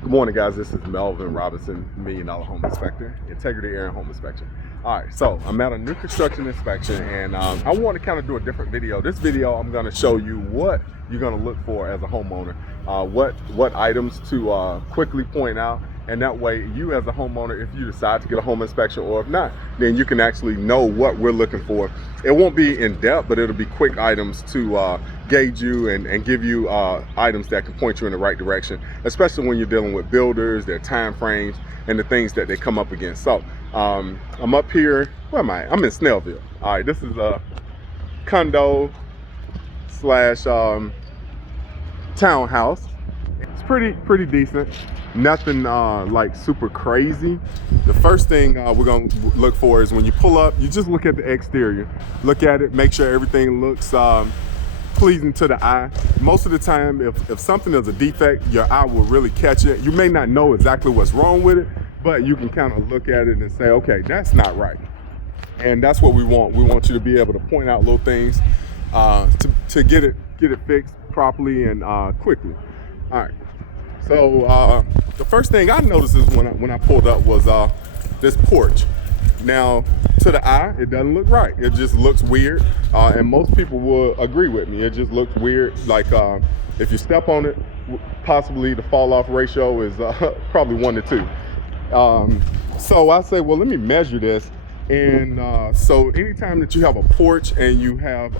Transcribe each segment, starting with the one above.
Good morning, guys. This is Melvin Robinson, $1 Million Home Inspector, Integrity Air and Home Inspection. All right, so I'm at a new construction inspection, and I want to kind of do a different video. This video, I'm going to show you what you're going to look for as a homeowner, what items to quickly point out, and that way you as a homeowner, if you decide to get a home inspection or if not, then you can actually know what we're looking for. It won't be in depth, but it'll be quick items to gauge you and give you items that can point you in the right direction, especially when you're dealing with builders, their time frames, and the things that they come up against. So I'm up here, where am I? I'm in Snellville. All right, this is a condo slash townhouse. It's pretty decent. Nothing like super crazy. The first thing we're gonna look for is when you pull up, you just look at the exterior. Look at it, make sure everything looks pleasing to the eye. Most of the time, if something is a defect, your eye will really catch it. You may not know exactly what's wrong with it, but you can kind of look at it and say, okay, that's not right. And that's what we want. We want you to be able to point out little things to get it fixed properly and quickly. All right. So the first thing I noticed is when I pulled up was this porch. Now, to the eye, it doesn't look right. It just looks weird, and most people will agree with me. It just looks weird. Like if you step on it, possibly the fall-off ratio is probably 1 to 2. So I say, well, let me measure this. And so anytime that you have a porch and you have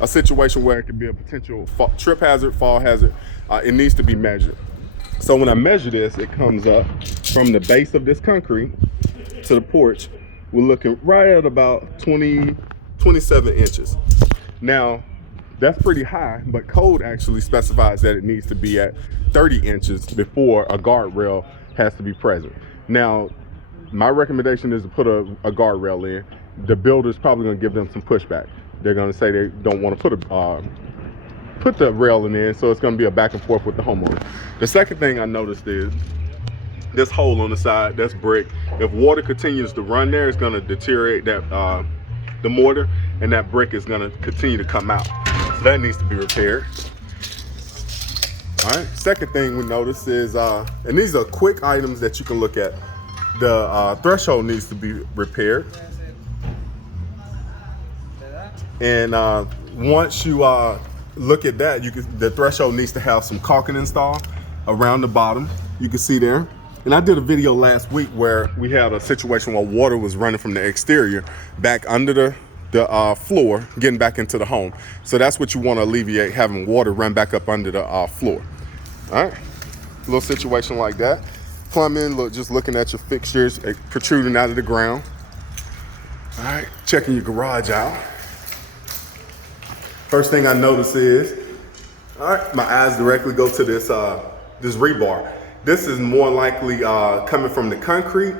a situation where it could be a potential trip hazard, fall hazard, it needs to be measured. So when I measure this, it comes up from the base of this concrete to the porch. We're looking right at about 27 inches. Now, that's pretty high, but code actually specifies that it needs to be at 30 inches before a guardrail has to be present. Now, my recommendation is to put a guardrail in. The builder's probably gonna give them some pushback. They're gonna say they don't wanna put the railing in, so it's gonna be a back and forth with the homeowner. The second thing I noticed is this hole on the side, that's brick. If water continues to run there, it's gonna deteriorate that the mortar, and that brick is gonna continue to come out. So that needs to be repaired. All right, second thing we notice is, and these are quick items that you can look at, the threshold needs to be repaired. And once you look at that, the threshold needs to have some caulking installed around the bottom. You can see there. And I did a video last week where we had a situation where water was running from the exterior back under the floor, getting back into the home. So that's what you want to alleviate, having water run back up under the floor. All right, a little situation like that. Plumbing, just looking at your fixtures protruding out of the ground. All right, checking your garage out. First thing I notice is, all right, my eyes directly go to this rebar. This is more likely coming from the concrete.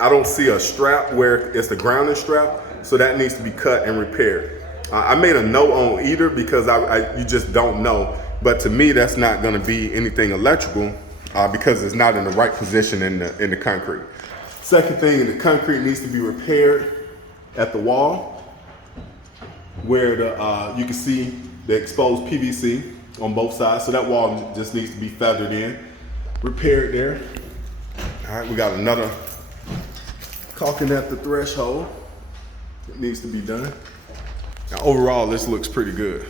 I don't see a strap where it's the grounding strap, so that needs to be cut and repaired. I made a note on either because you just don't know. But to me, that's not gonna be anything electrical because it's not in the right position in the concrete. Second thing, the concrete needs to be repaired at the wall, where you can see the exposed PVC on both sides. So that wall just needs to be feathered in, repaired there. All right, we got another caulking at the threshold. It needs to be done. Now overall, this looks pretty good.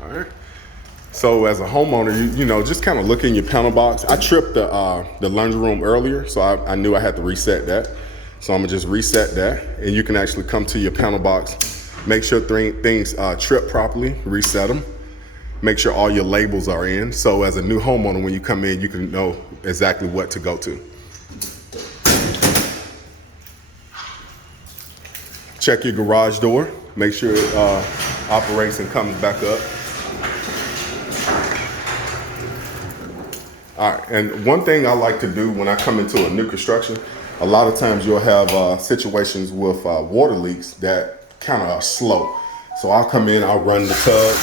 All right. So as a homeowner, you know, just kind of look in your panel box. I tripped the Lunchroom earlier, so I knew I had to reset that. So I'm gonna just reset that, and you can actually come to your panel box, make sure things trip properly, reset them, make sure all your labels are in. So as a new homeowner, when you come in, you can know exactly what to go to. Check your garage door, make sure it operates and comes back up. All right, and one thing I like to do when I come into a new construction, a lot of times you'll have situations with water leaks that kind of are slow. So I'll come in, I'll run the tub.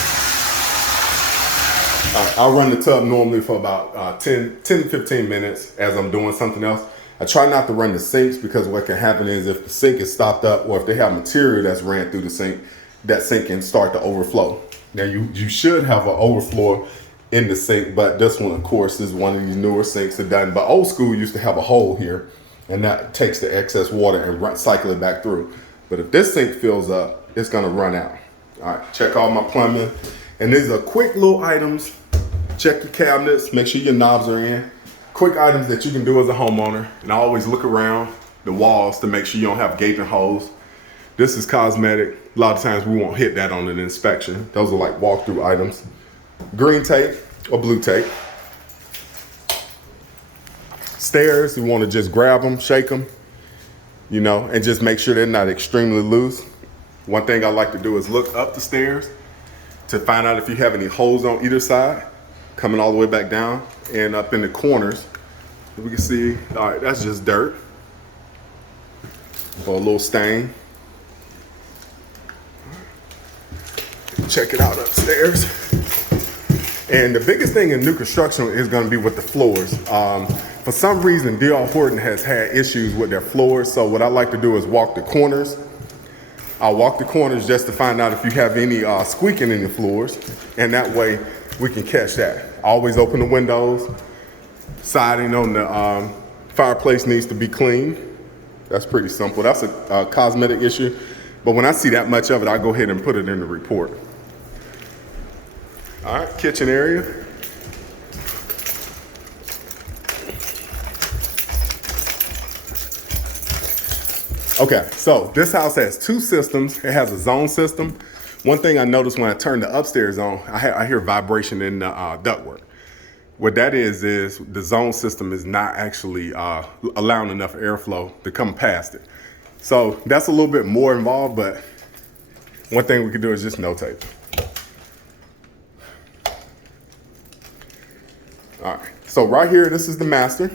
I'll run the tub normally for about 10 to 15 minutes as I'm doing something else. I try not to run the sinks because what can happen is if the sink is stopped up or if they have material that's ran through the sink, that sink can start to overflow. Now you should have an overflow in the sink, but this one, of course, is one of these newer sinks that doesn't. But old school used to have a hole here, and that takes the excess water and cycle it back through. But if this sink fills up, it's gonna run out. All right, check all my plumbing. And these are quick little items. Check your cabinets, make sure your knobs are in. Quick items that you can do as a homeowner. And I always look around the walls to make sure you don't have gaping holes. This is cosmetic. A lot of times we won't hit that on an inspection. Those are like walkthrough items. Green tape or blue tape. Stairs, you want to just grab them, shake them, you know, and just make sure they're not extremely loose. One thing I like to do is look up the stairs to find out if you have any holes on either side, coming all the way back down and up in the corners. We can see, all right, that's just dirt or a little stain. Check it out upstairs. And the biggest thing in new construction is going to be with the floors. For some reason, D.R. Horton has had issues with their floors. So what I like to do is walk the corners. I'll walk the corners just to find out if you have any squeaking in the floors. And that way we can catch that. Always open the windows. Siding on the fireplace needs to be cleaned. That's pretty simple. That's a cosmetic issue. But when I see that much of it, I go ahead and put it in the report. All right, kitchen area. Okay, so this house has two systems. It has a zone system. One thing I noticed when I turn the upstairs on, I hear vibration in the ductwork. What that is the zone system is not actually allowing enough airflow to come past it. So that's a little bit more involved, but one thing we can do is just notate. All right, so right here, this is the master.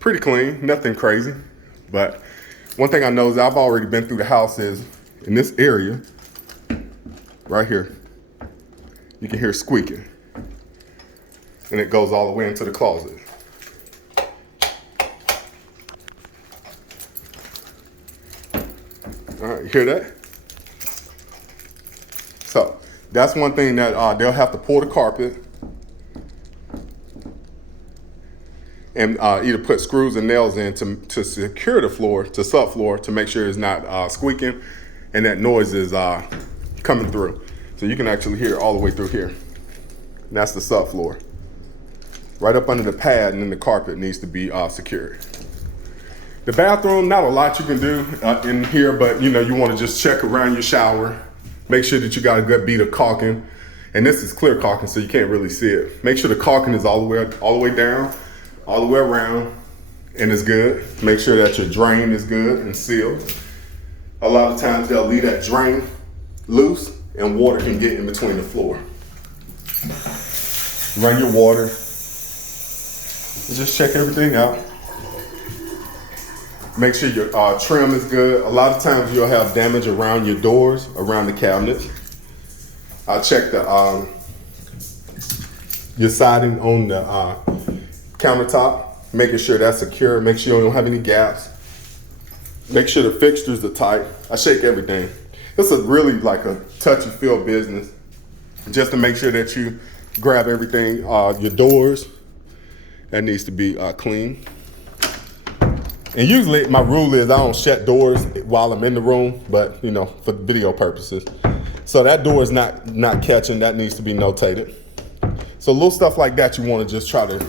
Pretty clean, nothing crazy. But one thing I know is I've already been through the house is in this area, right here, you can hear squeaking. And it goes all the way into the closet. All right, you hear that? So that's one thing that they'll have to pull the carpet and either put screws and nails in to secure the floor, to subfloor, to make sure it's not squeaking and that noise is coming through. So you can actually hear it all the way through here. And that's the subfloor. Right up under the pad, and then the carpet needs to be secured. The bathroom, not a lot you can do in here, but you know, you want to just check around your shower, make sure that you got a good bead of caulking. And this is clear caulking, so you can't really see it. Make sure the caulking is all the way down, all the way around, and it's good. Make sure that your drain is good and sealed. A lot of times they'll leave that drain loose and water can get in between the floor. Run your water. Just check everything out. Make sure your trim is good. A lot of times you'll have damage around your doors, around the cabinets. I'll check your siding on the countertop, making sure that's secure. Make sure you don't have any gaps. Make sure the fixtures are tight. I shake everything. It's a really like a touchy-feel business, just to make sure that you grab everything. Your doors, that needs to be clean. And usually my rule is I don't shut doors while I'm in the room, but you know, for video purposes. So that door is not catching, that needs to be notated. So little stuff like that you want to just try to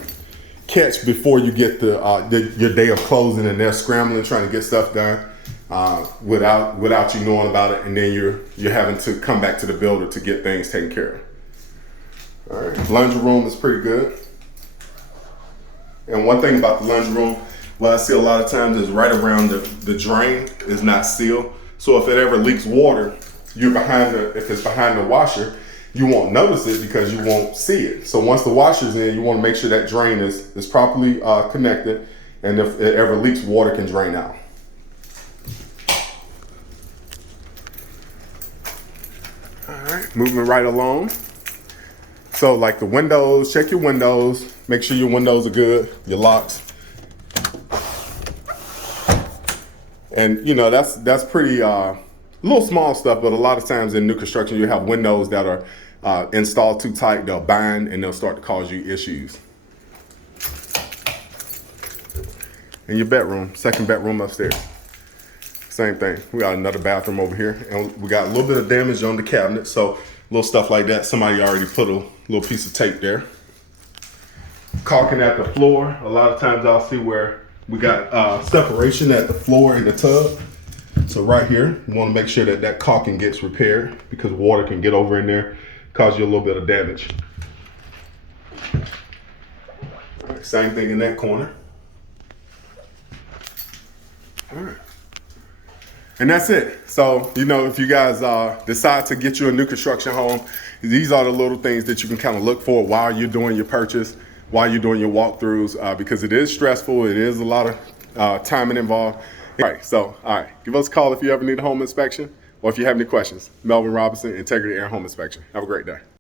catch before you get your day of closing and they're scrambling trying to get stuff done without you knowing about it, and then you're having to come back to the builder to get things taken care of. All right, laundry room is pretty good. And one thing about the laundry room, what I see a lot of times is right around the drain is not sealed. So if it ever leaks water, if it's behind the washer, you won't notice it because you won't see it. So once the washer's in, you want to make sure that drain is properly connected, and if it ever leaks, water can drain out. All right, moving right along. So like the windows, check your windows, make sure your windows are good, your locks. And you know, that's pretty little small stuff, but a lot of times in new construction you have windows that are install too tight, they'll bind and they'll start to cause you issues. In your bedroom, second bedroom upstairs. Same thing. We got another bathroom over here, and we got a little bit of damage on the cabinet, so little stuff like that. Somebody already put a little piece of tape there. Caulking at the floor. A lot of times I'll see where we got separation at the floor in the tub. So right here, you want to make sure that that caulking gets repaired, because water can get over in there, cause you a little bit of damage. All right, same thing in that corner. All right. And that's it. So, you know, if you guys decide to get you a new construction home, these are the little things that you can kind of look for while you're doing your purchase, while you're doing your walkthroughs, because it is stressful. It is a lot of timing involved. All right, so, all right, give us a call if you ever need a home inspection or if you have any questions. Melvin Robinson, Integrity Air Home Inspection. Have a great day.